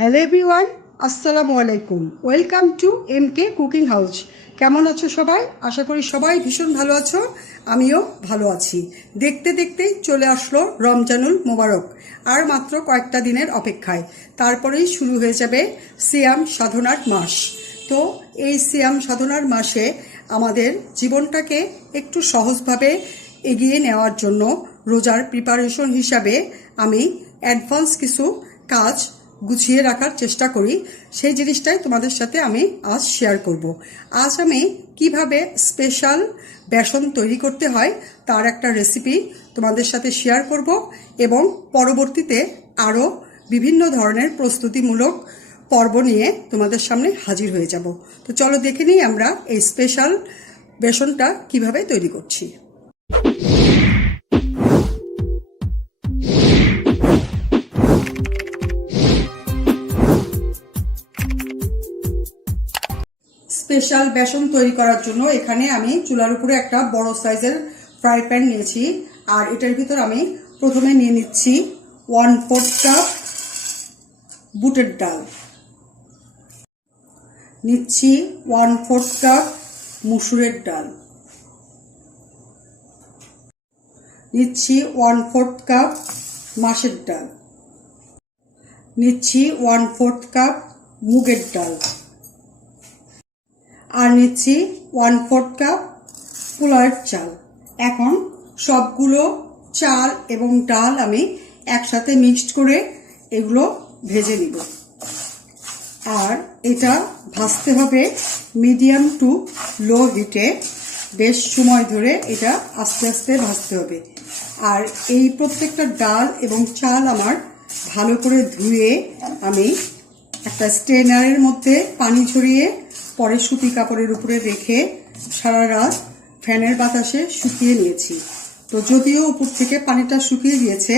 Hello everyone, আসসালামু আলাইকুম। Welcome to MK cooking house. কেমন আছো সবাই? আশা করি সবাই ভীষণ ভালো আছো। আমিও ভালো আছি। দেখতে দেখতেই চলে আসলো রমজানুল মোবারক। আর মাত্র কয়েকটা দিনের অপেক্ষায়, তারপরেই শুরু হয়ে যাবে সিয়াম সাধনার মাস। তো এই সিয়াম সাধনার মাসে আমাদের জীবনটাকে একটু সহজভাবে এগিয়ে নেওয়ার জন্য রোজার প্রিপারেশন হিসাবে আমি অ্যাডভান্স কিছু কাজ গুছিয়ে রাখার চেষ্টা করি। সেই জিনিসটাই তোমাদের সাথে আমি আজ শেয়ার করব। আজ আমি কিভাবে স্পেশাল বেসন তৈরি করতে হয় তার একটা রেসিপি তোমাদের সাথে শেয়ার করব এবং পরবর্তীতে আরও বিভিন্ন ধরনের প্রস্তুতিমূলক পর্ব নিয়ে তোমাদের সামনে হাজির হয়ে যাব। তো চলো দেখে নিই আমরা এই স্পেশাল বেসনটা কিভাবে তৈরি করছি। স্পেশাল বেসন তৈরি করার জন্য এখানে আমি চুলার উপরে একটা বড় সাইজের ফ্রাই প্যান নিয়েছি। আর এটার ভিতর আমি প্রথমে নিয়ে নিচ্ছি 1/4 কাপ বুটের ডাল, নিচ্ছি 1/4 কাপ মসুরের ডাল, নিচ্ছি 1/4 কাপ মাসের ডাল, নিচ্ছি 1/4 কাপ মুগের ডাল, আর নিচ্ছি 1/4 কাপ পোলাওয়ের চাল। এখন সবগুলো চাল এবং ডাল আমি একসাথে মিক্সড করে এগুলো ভেজে নিব। আর এটা ভাজতে হবে মিডিয়াম টু লো হিটে, বেশ সময় ধরে এটা আস্তে আস্তে ভাজতে হবে। আর এই প্রত্যেকটা ডাল এবং চাল আমার ভালো করে ধুয়ে আমি একটা স্ট্রেনারের মধ্যে পানি ঝরিয়ে পরে সুতি কাপড়ের উপরে রেখে সারা রাত ফ্যানের বাতাসে শুকিয়ে নিয়েছি। তো যদিও উপর থেকে পানিটা শুকিয়ে গিয়েছে,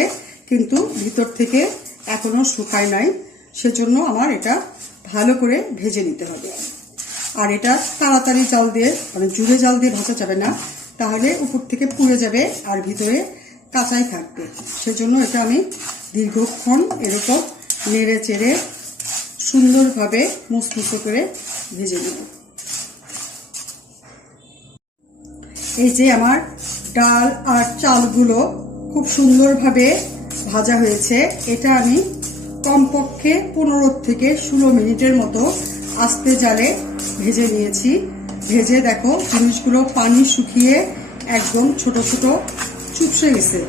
কিন্তু ভিতর থেকে এখনো শুকায় নাই, সেজন্য আমার এটা ভালো করে ভেজে নিতে হবে। আর এটা তাড়াতাড়ি জাল দিয়ে, মানে জুড়ে জাল দিয়ে ভাজা যাবে না, তাহলে উপর থেকে পুড়ে যাবে আর ভিতরে কাঁচাই থাকবে। সেজন্য এটা আমি দীর্ঘক্ষণ এরকম নেড়ে চেড়ে সুন্দরভাবে মুসমুসো করে ভেজে নেব। এই যে আমার ডাল আর চালগুলো খুব সুন্দরভাবে ভাজা হয়েছে। এটা আমি কমপক্ষে 15 থেকে 16 মিনিটের মতো আস্তে জালে ভেজে নিয়েছি। ভেজে দেখো জিনিসগুলো পানি শুকিয়ে একদম ছোট ছোট চুপসে গেছে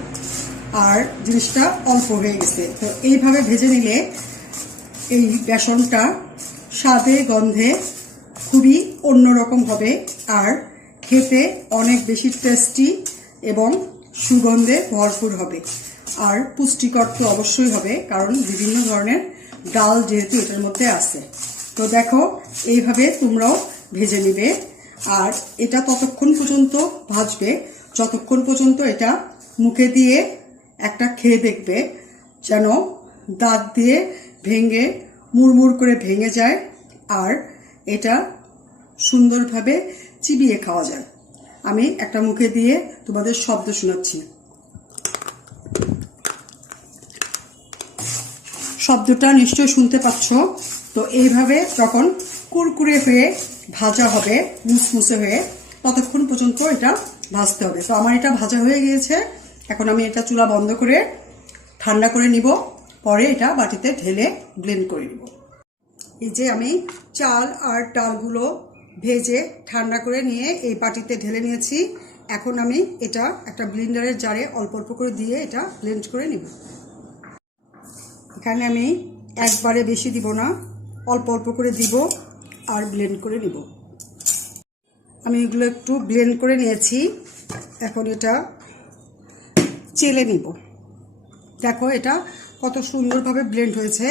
আর জিনিসটা অল্প হয়ে গেছে। তো এইভাবে ভেজে নিলে এই বেসনটা স্বাদে গন্ধে খুবই অন্যরকম হবে আর খেতে অনেক বেশি টেস্টি এবং সুগন্ধে ভরপুর হবে। আর পুষ্টিকর তো অবশ্যই হবে, কারণ বিভিন্ন ধরনের ডাল যেহেতু এটার মধ্যে আছে। তো দেখো এইভাবে তোমরাও ভেজে নিবে। আর এটা ততক্ষণ পর্যন্ত ভাজবে যতক্ষণ পর্যন্ত এটা মুখে দিয়ে একটা খেয়ে দেখবে যেন দাঁত দিয়ে ভেঙে মুড়মুড় করে ভেঙে যায় আর এটা সুন্দরভাবে চিবিয়ে খাওয়া যায়। আমি একটা মুখে দিয়ে তোমাদের শব্দ শোনাচ্ছি। শব্দটা নিশ্চয় শুনতে পাচ্ছ। তো এইভাবে যখন কুরকুরে হয়ে ভাজা হবে, মুসমুসে হয়ে, ততক্ষণ পর্যন্ত এটা ভাজতে হবে। তো আমার এটা ভাজা হয়ে গিয়েছে। এখন আমি এটা চুলা বন্ধ করে ঠান্ডা করে নিব, পরে এটা বাটিতে ঢেলে ব্লেন্ড করে নিব। এই যে আমি চাল আর ডালগুলো ভেজে ঠান্ডা করে নিয়ে এই বাটিতে ঢেলে নিয়েছি। এখন আমি এটা একটা ব্লেন্ডারের জারে অল্প অল্প করে দিয়ে এটা ব্লেন্ড করে নিব। এখানে আমি একবারে বেশি দিব না, অল্প অল্প করে দিব আর ব্লেন্ড করে নিব। আমি এগুলো একটু ব্লেন্ড করে নিয়েছি। এখন এটা চেলে নিব। দেখো এটা কত সুন্দরভাবে ব্লেন্ড হয়েছে।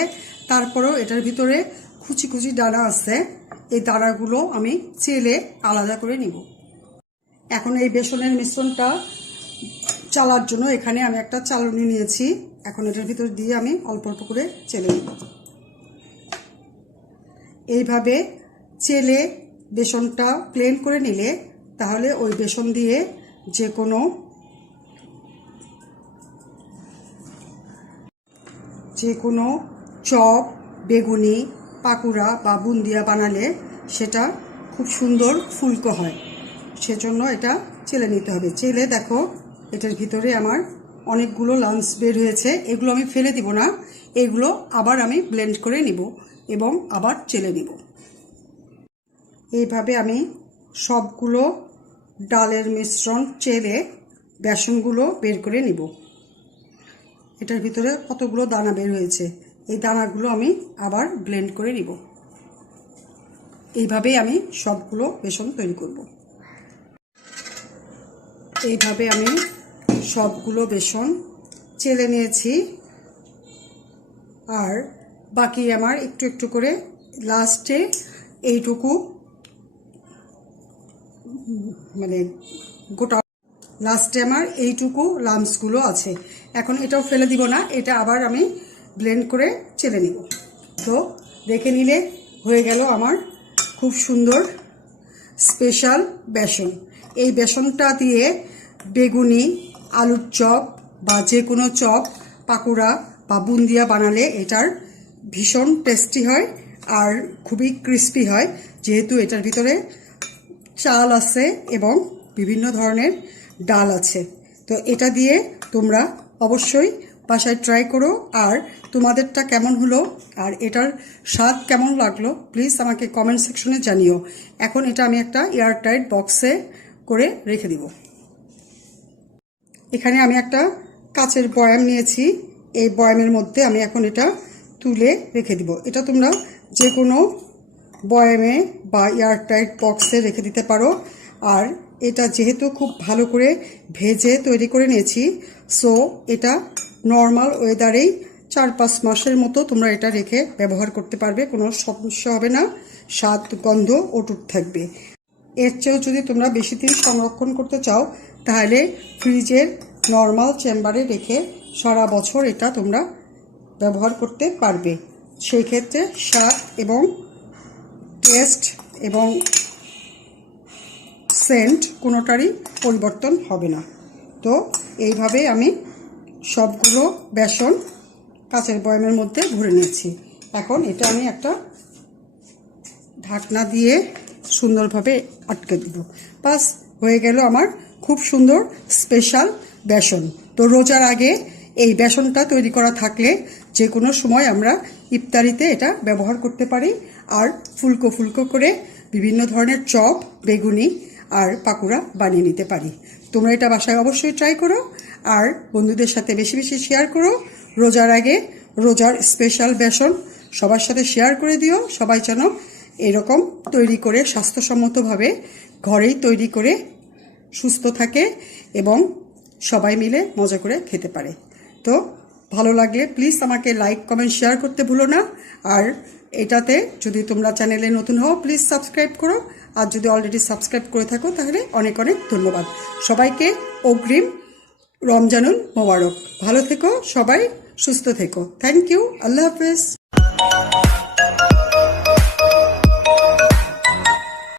তারপরেও এটার ভিতরে কুচি কুচি দানা আছে, এই দানাগুলো আমি চেলে আলাদা করে নিব। এখন এই বেসনের মিশ্রণটা চালার জন্য এখানে আমি একটা চালনি নিয়েছি। এখন এটার ভিতর দিয়ে আমি অল্প অল্প করে চেলে নিব। এইভাবে চেলে বেসনটা প্লেন করে নিলে তাহলে ওই বেসন দিয়ে যে কোনো চপ বেগুনি, পাকুড়া বা বুন্দিয়া বানালে সেটা খুব সুন্দর ফুলকো হয়। সেজন্য এটা চেলে নিতে হবে। চেলে দেখো এটার ভিতরে আমার অনেকগুলো লাম্পস বের হয়েছে। এগুলো আমি ফেলে দিব না, এগুলো আবার আমি ব্লেন্ড করে নিব এবং আবার চেলে নিব। এইভাবে আমি সবগুলো ডালের মিশ্রণ চেলে বেসনগুলো বের করে নিব। এটার ভিতরে কতগুলো দানা বের হয়েছে, এই দানাগুলো আমি আবার ব্লেন্ড করে নিব। এইভাবেই আমি সবগুলো বেসন তৈরি করব। এইভাবে আমি সবগুলো বেসন চেলে নিয়েছি, আর বাকি আমার একটু একটু করে লাস্টে এইটুকু মানে গোটা লাস্টে আমার এইটুকু লাম্পসগুলো আছে। এখন এটাও ফেলে দিব না, এটা আবার আমি ব্লেন্ড করে চেলে নিব। তো দেখে নিলে হয়ে গেল আমার খুব সুন্দর স্পেশাল বেসন। এই বেসনটা দিয়ে বেগুনি, আলুর চপ বা যে কোনো চপ, পাকুড়া বা বুন্দিয়া বানালে এটার ভীষণ টেস্টি হয় আর খুবই ক্রিস্পি হয়, যেহেতু এটার ভিতরে চাল আছে এবং বিভিন্ন ধরনের ডাল আছে। তো এটা দিয়ে তোমরা অবশ্যই বাসায় ট্রাই করো, আর তোমাদেরটা কেমন হলো আর এটার স্বাদ কেমন লাগলো প্লিজ আমাকে কমেন্ট সেকশনে জানিও। এখন এটা আমি একটা এয়ারটাইট বক্সে করে রেখে দিব। এখানে আমি একটা কাচের বয়াম নিয়েছি, এই বয়ামের মধ্যে আমি এখন এটা তুলে রেখে দিব। এটা তোমরা যে কোনো বয়ামে বা এয়ারটাইট বক্সে রেখে দিতে পারো। আর এটা যেহেতু খুব ভালো করে ভেজে তৈরি করে নিয়েছি, সো এটা নর্মাল ওয়েদারেই 4-5 মাসের মতো তোমরা এটা রেখে ব্যবহার করতে পারবে, কোনো সমস্যা হবে না, স্বাদ গন্ধ অটুট থাকবে। এর চেয়েও যদি তোমরা বেশি দিন সংরক্ষণ করতে চাও তাহলে ফ্রিজের নর্মাল চেম্বারে রেখে সারা বছর এটা তোমরা ব্যবহার করতে পারবে। সেই ক্ষেত্রে স্বাদ এবং টেস্ট এবং সেন্ট কোনোটারই পরিবর্তন হবে না। তো এইভাবে আমি সবগুলো বেসন কাচের বয়ামের মধ্যে ভরে নিয়েছি। এখন এটা আমি একটা ঢাকনা দিয়ে সুন্দরভাবে আটকে দিব। বাস হয়ে গেল আমার খুব সুন্দর স্পেশাল বেসন। তো রোজার আগে এই বেসনটা তৈরি করা থাকলে যে কোনো সময় আমরা ইফতারিতে এটা ব্যবহার করতে পারি, আর ফুলকো ফুলকো করে বিভিন্ন ধরনের চপ, বেগুনি আর পাকুড়া বানিয়ে নিতে পারি। তোমরা এটা বাসায় অবশ্যই ট্রাই করো, আর বন্ধুদের সাথে বেশি বেশি শেয়ার করো। রোজার আগে রোজার স্পেশাল বেসন সবার সাথে শেয়ার করে দিও। সবাই যেন এরকম তৈরি করে স্বাস্থ্যসম্মতভাবে ঘরেই তৈরি করে সুস্থ থাকে এবং সবাই মিলে মজা করে খেতে পারে। তো ভালো লাগলে প্লিজ আমাকে লাইক, কমেন্ট, শেয়ার করতে ভুলো না। আর এটাতে যদি তোমরা চ্যানেলে নতুন হও প্লিজ সাবস্ক্রাইব করো, আর যদি অলরেডি সাবস্ক্রাইব করে থাকো তাহলে অনেক অনেক ধন্যবাদ। সবাইকে অগ্রিম রমজানুল মোবারক। ভালো থেকো সবাই, সুস্থ থেকো। Thank you. আল্লাহ হাফেজ।